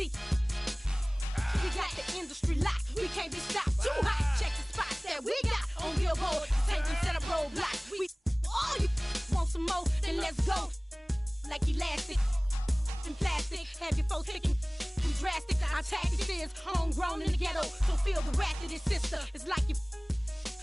See, we got the industry locked. We can't be stopped. Too hot. Check the spots that we got on Billboard. Take them set up roadblocks. We all you want some more, then let's go. Like elastic and plastic. Have your folks thinking drastic. Our tactics is homegrown in the ghetto. So feel the wrath of this sister. It's like you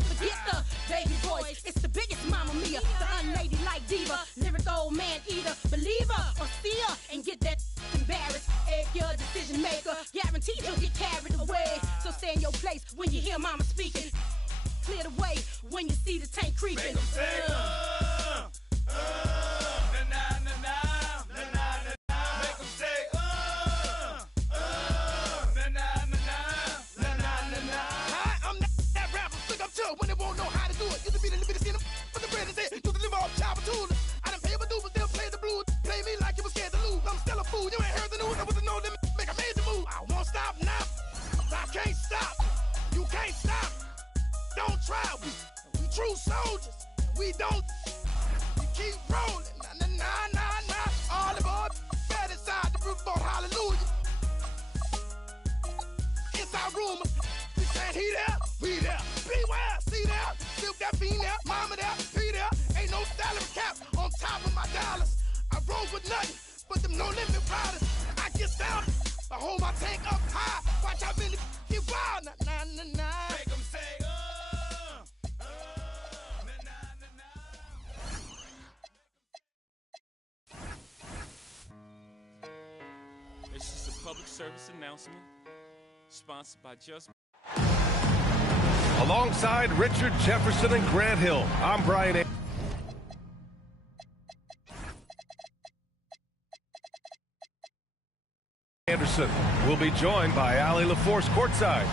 forget the baby voice. It's the biggest Mamma Mia, the unladylike diva, lyric old man eater, believer or seer, and get that embarrassed. If you're a decision maker, guaranteed you'll get carried away. So stay in your place when you hear Mama speaking. Clear the way when you see the tank creeping. When they won't know how to do it, used to be the liberty scene for the president, used to live off child tools. I done pay my dues, but still play the blues. Play me like you was scared to lose. I'm still a fool. You ain't heard the news. I wasn't know them make a major move. I won't stop now. I can't stop. You can't stop. Don't try. We true soldiers. We don't. We keep rolling. Nah. All aboard. Bad inside the roof boat. Hallelujah. Inside rumors. We saying he there. We there. Beware, see there, silk that fiend there, mama there, P there, ain't no salary cap on top of my dollars. I roll with nothing, but them no limit riders. I get down, I hold my tank up high, watch how many get wild, nah. Make them say, It's just a public service announcement, sponsored by Just. Alongside Richard Jefferson and Grant Hill, I'm Brian Anderson. We'll be joined by Allie LaForce courtside.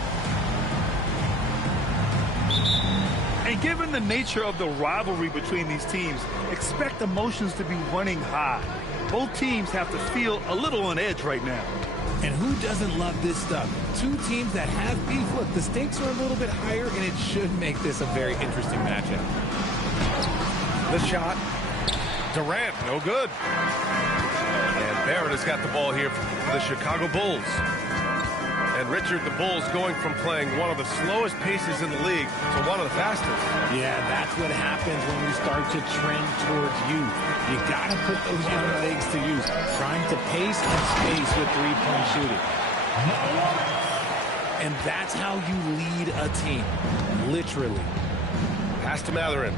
And given the nature of the rivalry between these teams, expect emotions to be running high. Both teams have to feel a little on edge right now. And who doesn't love this stuff? Two teams that have beef. Look, the stakes are a little bit higher, and it should make this a very interesting matchup. The shot. Durant, no good. And Barrett has got the ball here for the Chicago Bulls. And Richard, the Bulls going from playing one of the slowest paces in the league to one of the fastest. Yeah, that's what happens when we start to trend towards youth. You got to put those young legs to use, trying to pace and space with three-point shooting. And that's how you lead a team, literally. Pass to Mathurin.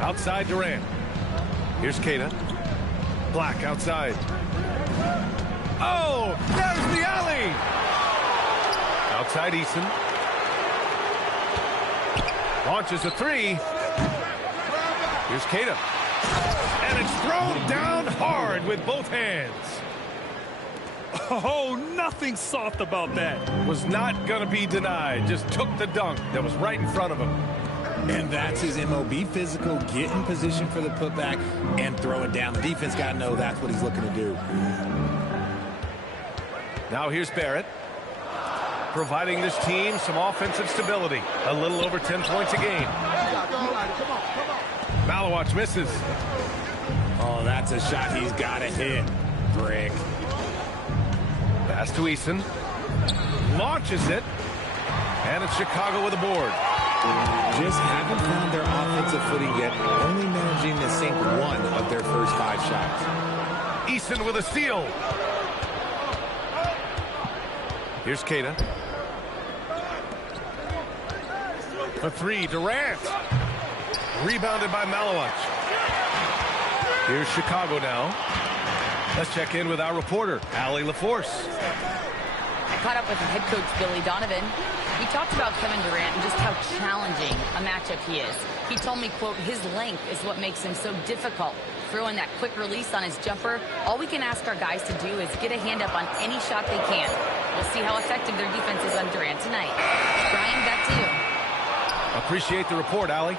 Outside Durant. Here's Keita. Black outside. Oh, there's the alley. Outside Eason. Launches a three. Here's Keita. And it's thrown down hard with both hands. Oh, nothing soft about that. Was not going to be denied. Just took the dunk that was right in front of him. And that's his MOB, physical, get in position for the putback, and throw it down. The defense got to know that's what he's looking to do. Now here's Barrett, providing this team some offensive stability. A little over 10 points a game. Malawach misses. Oh, that's a shot he's got to hit. Brick. Pass to Eason. Launches it. And it's Chicago with a board. Just haven't found their offensive footing yet, only managing to sink one of their first 5 shots. Eason with a steal. Here's Keita. A three, Durant. Rebounded by Malawach. Here's Chicago now. Let's check in with our reporter, Allie LaForce. I caught up with head coach Billy Donovan. We talked about Kevin Durant and just how challenging a matchup he is. He told me, quote, his length is what makes him so difficult. Throwing that quick release on his jumper, all we can ask our guys to do is get a hand up on any shot they can. We'll see how effective their defense is on Durant tonight. Brian, back to you. Appreciate the report, Allie.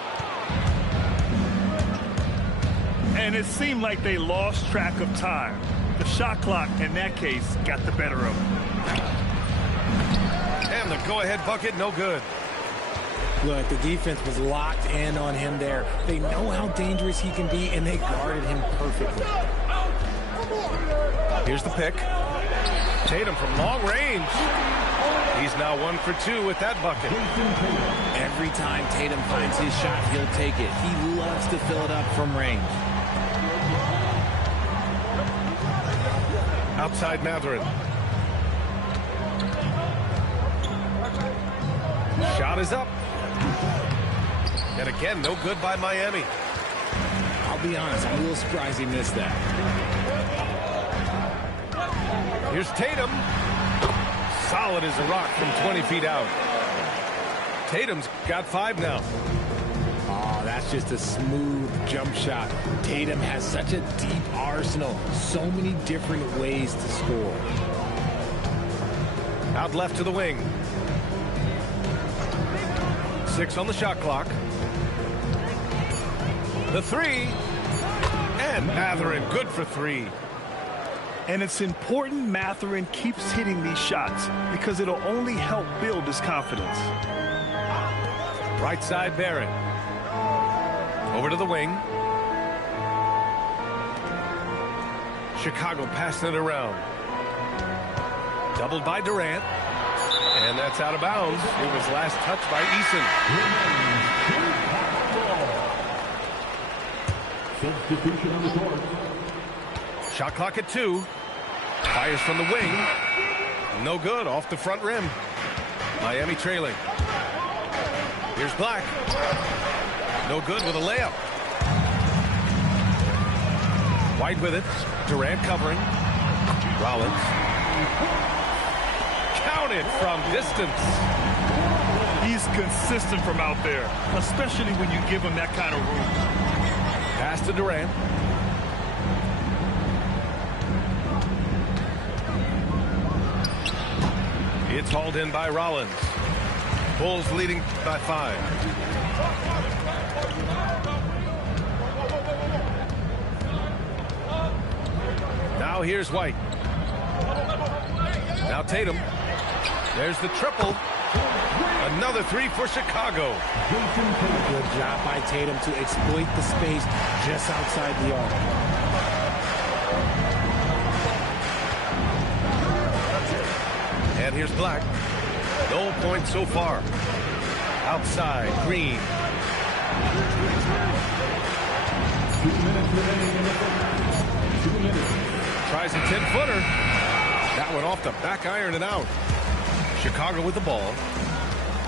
And it seemed like they lost track of time. The shot clock, in that case, got the better of them. And the go-ahead bucket, no good. Look, the defense was locked in on him there. They know how dangerous he can be, and they guarded him perfectly. Here's the pick. Tatum from long range. He's now 1 for 2 with that bucket. Every time Tatum finds his shot, he'll take it. He loves to fill it up from range. Outside Mathurin. Shot is up. And again, no good by Miami. I'll be honest, I'm a little surprised he missed that. Here's Tatum. Solid as a rock from 20 feet out. Tatum's got 5 now. Oh, that's just a smooth jump shot. Tatum has such a deep arsenal. So many different ways to score. Out left to the wing. 6 on the shot clock. The 3. And Mathurin, good for 3. And it's important Mathurin keeps hitting these shots because it'll only help build his confidence. Right side Barrett. Over to the wing. Chicago passing it around. Doubled by Durant. And that's out of bounds. It was last touched by Eason. Substitution on the court. Shot clock at 2. Fires from the wing. No good. Off the front rim. Miami trailing. Here's Black. No good with a layup. White with it. Durant covering. Rollins. Counted from distance. He's consistent from out there, especially when you give him that kind of room. Pass to Durant. It's hauled in by Rollins. Bulls leading by 5. Now here's White. Now Tatum. There's the triple. Another 3 for Chicago. Good job by Tatum to exploit the space just outside the arc. And here's Black. No points so far. Outside, Green. 2 minutes remaining. 2 minutes. Tries a 10-footer. That one off the back iron and out. Chicago with the ball.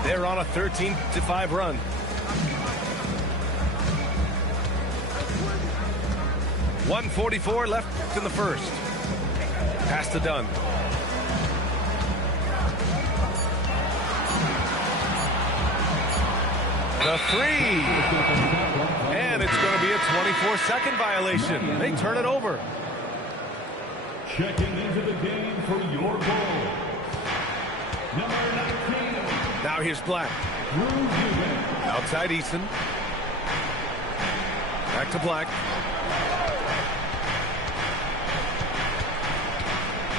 They're on a 13-5 run. .144 left in the first. Pass to Dunn. The 3. And it's going to be a 24-second violation. They turn it over. Checking into the game for your goal. Number 19. Now here's Black. Outside Eason. Back to Black.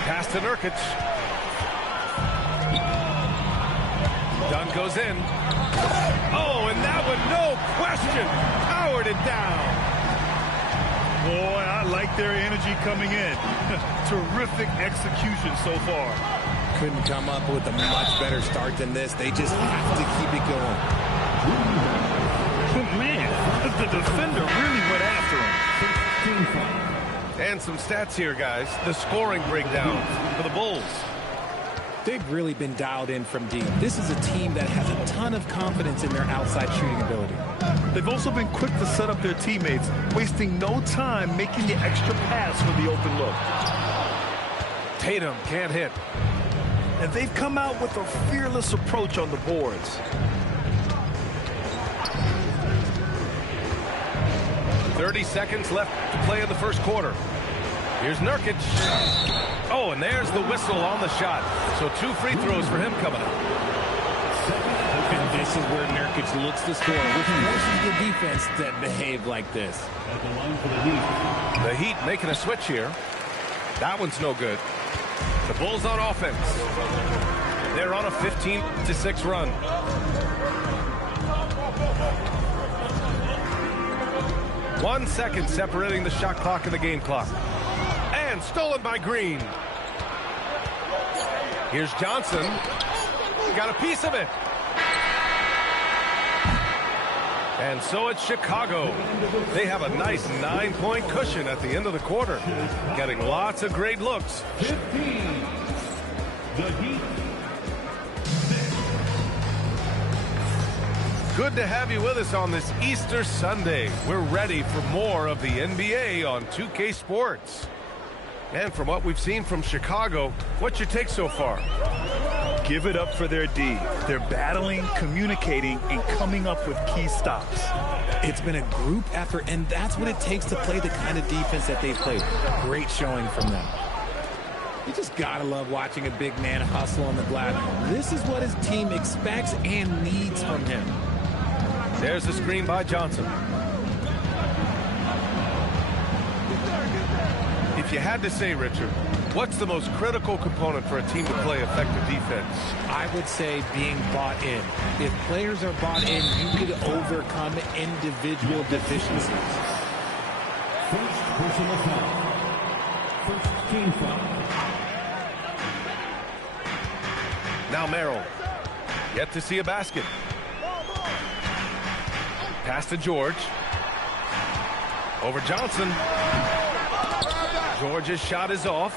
Pass to Nurkic. Dunn goes in. Oh, and that one, no question, powered it down. Boy, I like their energy coming in. Terrific execution so far. Couldn't come up with a much better start than this. They just have to keep it going. But man, the defender really went after him. And some stats here, guys. The scoring breakdown for the Bulls. They've really been dialed in from deep. This is a team that has a ton of confidence in their outside shooting ability. They've also been quick to set up their teammates, wasting no time making the extra pass for the open look. Tatum can't hit. And they've come out with a fearless approach on the boards. 30 seconds left to play in the first quarter. Here's Nurkic. Oh, and there's the whistle on the shot. So 2 free throws for him coming up. And this is where Nurkic looks to score, which forces the defense to behave like this. At the line for the Heat. The Heat making a switch here. That one's no good. The Bulls on offense. They're on a 15-6 run. .1 second separating the shot clock and the game clock. And And stolen by Green. Here's Johnson. Got a piece of it. And so it's Chicago. They have a nice 9-point cushion at the end of the quarter. Getting lots of great looks. 15. The Heat. Good to have you with us on this Easter Sunday. We're ready for more of the NBA on 2K Sports. And from what we've seen from Chicago, what's your take so far? Give it up for their D. They're battling, communicating, and coming up with key stops. It's been a group effort, and that's what it takes to play the kind of defense that they've played. Great showing from them. You just gotta love watching a big man hustle on the glass. This is what his team expects and needs from him. There's the screen by Johnson. If you had to say, Richard, what's the most critical component for a team to play effective defense? I would say being bought in. If players are bought in, you can overcome individual deficiencies. First personal foul. First team foul. Now Merrill. Yet to see a basket. Pass to George. Over Johnson. George's shot is off.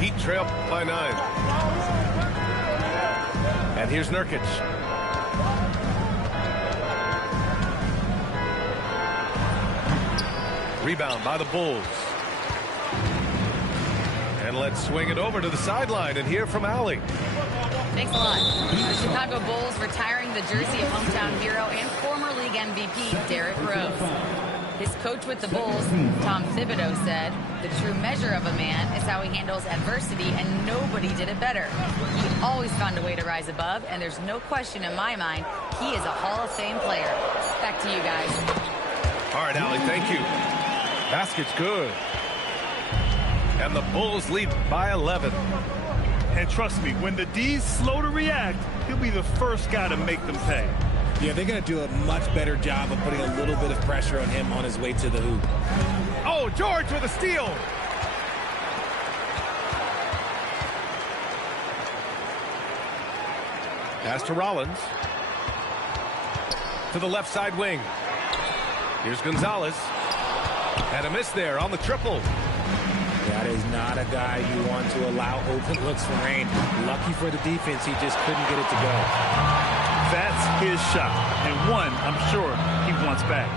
Heat trail by 9. And here's Nurkic. Rebound by the Bulls. And let's swing it over to the sideline and hear from Allie. Thanks a lot. The Chicago Bulls retiring the jersey of hometown hero and former league MVP Derrick Rose. His coach with the Bulls, Tom Thibodeau, said, "The true measure of a man is how he handles adversity, and nobody did it better. He always found a way to rise above, and there's no question in my mind he is a Hall of Fame player." Back to you guys. All right, Allie, thank you. Basket's good. And the Bulls lead by 11. And trust me, when the D's slow to react, he'll be the first guy to make them pay. Yeah, they're going to do a much better job of putting a little bit of pressure on him on his way to the hoop. Oh, George with a steal. Pass to Rollins. To the left side wing. Here's Gonzalez. And a miss there on the triple. That is not a guy you want to allow open looks for rain. Lucky for the defense, he just couldn't get it to go. That's his shot, and one I'm sure he wants back.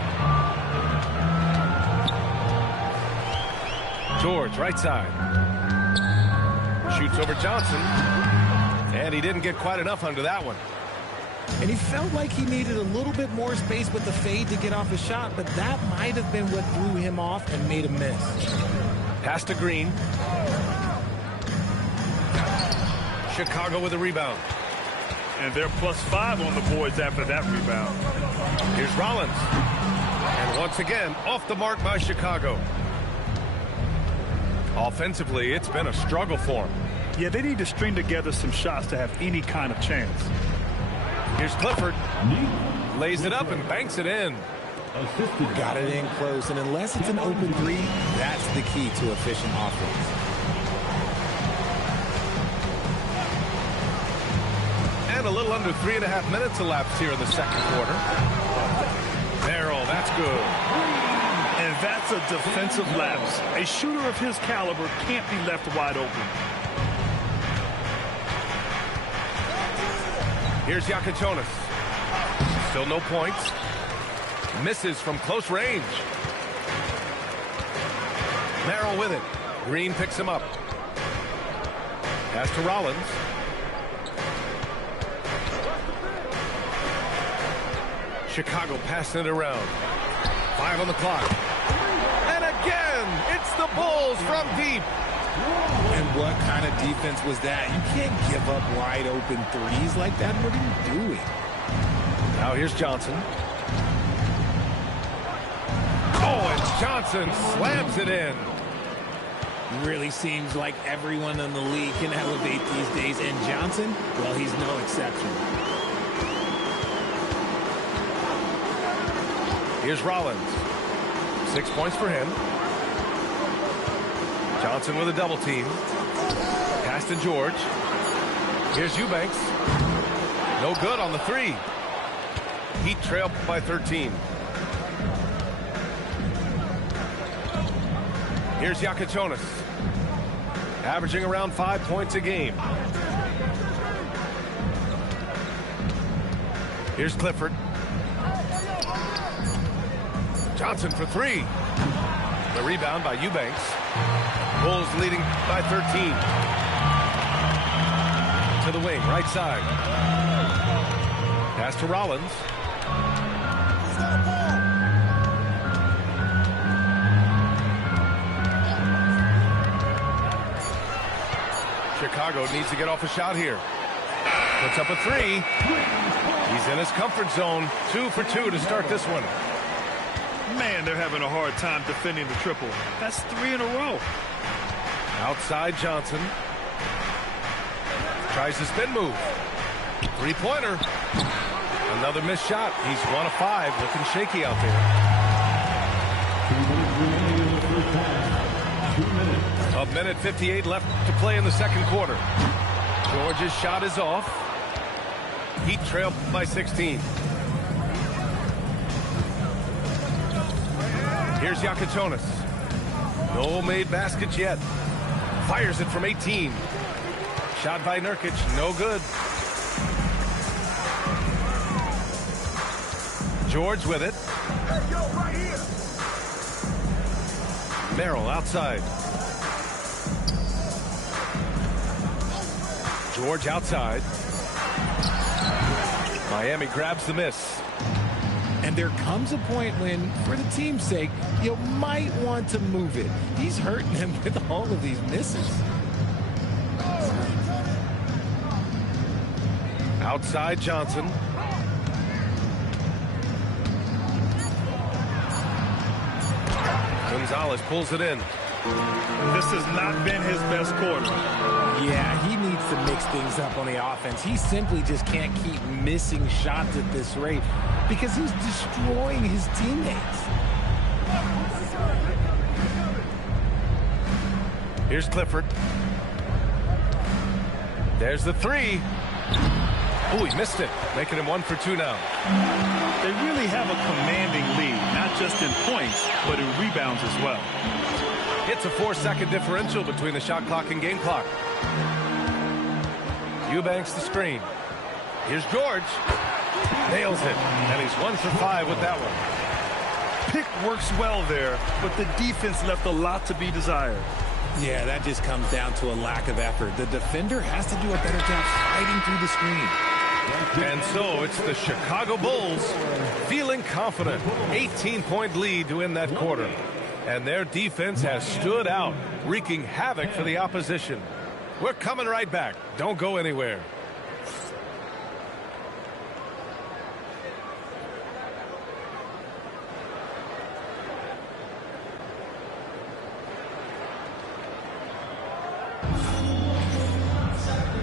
George, right side. Shoots over Johnson. And he didn't get quite enough under that one. And he felt like he needed a little bit more space with the fade to get off his shot, but that might have been what threw him off and made him miss. Pass to Green. Chicago with a rebound. And they're +5 on the boards after that rebound. Here's Rollins. And once again, off the mark by Chicago. Offensively, it's been a struggle for them. Yeah, they need to string together some shots to have any kind of chance. Here's Clifford. Lays it up and banks it in. Got it in close, and unless it's an open three, that's the key to efficient offense. And a little under 3.5 minutes elapsed here in the second quarter. Merrill, that's good. And that's a defensive lapse. A shooter of his caliber can't be left wide open. Here's Yakichonis. Still no points. Misses from close range. Merrill with it. Green picks him up. Pass to Rollins. Chicago passing it around. 5 on the clock. And again, it's the Bulls from deep. And what kind of defense was that? You can't give up wide open threes like that. What are you doing? Now here's Johnson. Oh, and Johnson slams it in. Really seems like everyone in the league can elevate these days. And Johnson, well, he's no exception. Here's Rollins. 6 points for him. Johnson with a double team. Pass to George. Here's Eubanks. No good on the three. Heat trail by 13. Here's Yakuchonis. Averaging around 5 points a game. Here's Clifford. Johnson for three. The rebound by Eubanks. Bulls leading by 13. To the wing, right side. Pass to Rollins. Chicago needs to get off a shot here. Puts up a three. He's in his comfort zone. 2 for 2 to start this one. Man, they're having a hard time defending the triple. That's 3 in a row. Outside Johnson. Tries the spin move. Three-pointer. Another missed shot. He's 1 of 5. Looking shaky out there. 1:58 left to play in the second quarter. George's shot is off. Heat trail by 16. Here's Yakuchonis. No made baskets yet. Fires it from 18. Shot by Nurkic. No good. George with it. Merrill outside. George outside. Miami grabs the miss. And there comes a point when, for the team's sake, you might want to move it. He's hurting him with all of these misses. Outside Johnson. Gonzalez pulls it in. This has not been his best quarter. Yeah, he needs to mix things up on the offense. He simply just can't keep missing shots at this rate because he's destroying his teammates. Here's Clifford. There's the three. Oh, he missed it, making him 1 for 2 now. They really have a commanding lead, not just in points, but in rebounds as well. It's a 4-second differential between the shot clock and game clock. Eubanks the screen. Here's George. Nails it, and he's 1 for 5 with that one. Pick works well there, but the defense left a lot to be desired. Yeah, that just comes down to a lack of effort. The defender has to do a better job fighting through the screen. And so it's the Chicago Bulls feeling confident. 18-point lead to win that quarter. And their defense has stood out, wreaking havoc for the opposition. We're coming right back. Don't go anywhere.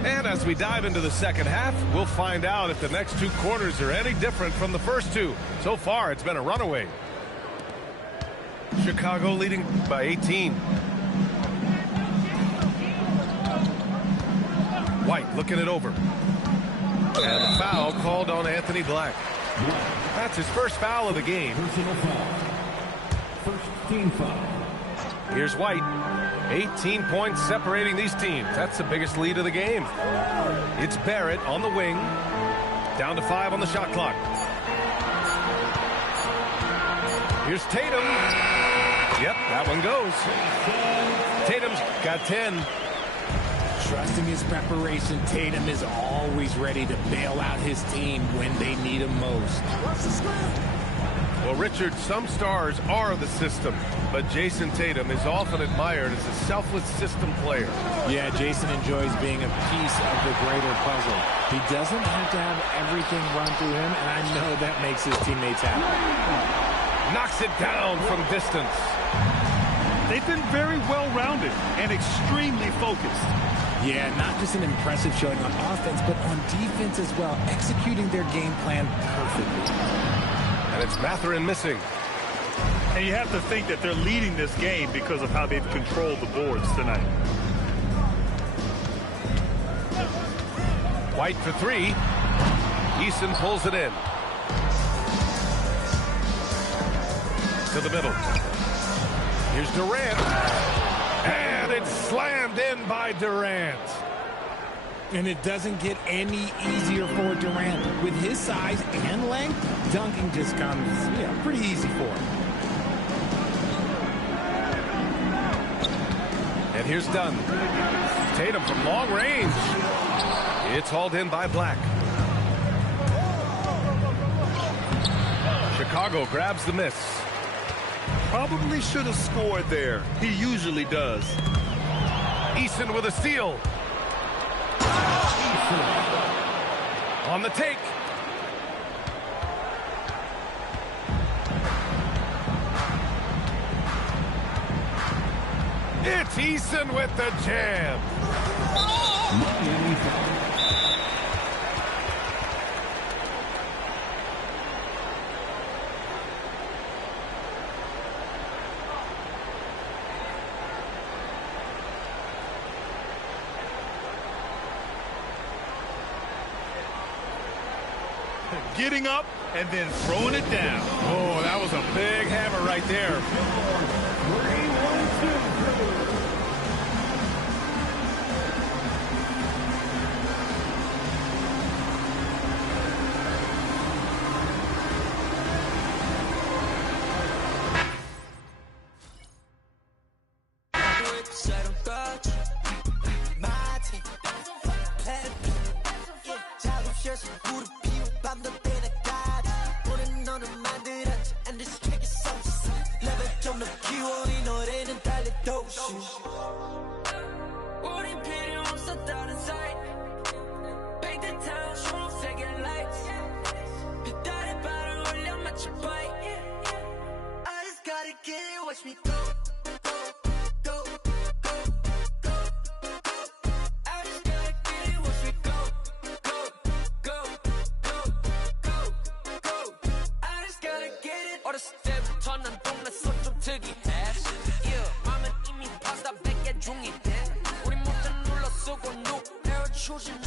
And as we dive into the second half, we'll find out if the next 2 quarters are any different from the first 2. So far, it's been a runaway. Chicago leading by 18. White looking it over. And a foul called on Anthony Black. That's his first foul of the game. First team foul. Here's White. 18 points separating these teams. That's the biggest lead of the game. It's Barrett on the wing. Down to 5 on the shot clock. Here's Tatum. Yep, that one goes. Tatum's got 10. Trusting his preparation, Tatum is always ready to bail out his team when they need him most. Well, Richard, some stars are the system, but Jason Tatum is often admired as a selfless system player. Yeah, Jason enjoys being a piece of the greater puzzle. He doesn't have to have everything run through him, and I know that makes his teammates happy. Knocks it down from distance. They've been very well-rounded and extremely focused. Yeah, not just an impressive showing on offense, but on defense as well, executing their game plan perfectly. And it's Mathurin missing. And you have to think that they're leading this game because of how they've controlled the boards tonight. White for three. Eason pulls it in. To the middle. Here's Durant. And it's slammed in by Durant. And it doesn't get any easier for Durant. With his size and length, dunking just comes, pretty easy for him. And here's Dunn. Tatum from long range. It's hauled in by Black. Chicago grabs the miss. Probably should have scored there. He usually does. Eason with a steal. On the take. It's Eason with the jam. Getting up and then throwing it down. Oh, that was a big hammer right there. 초심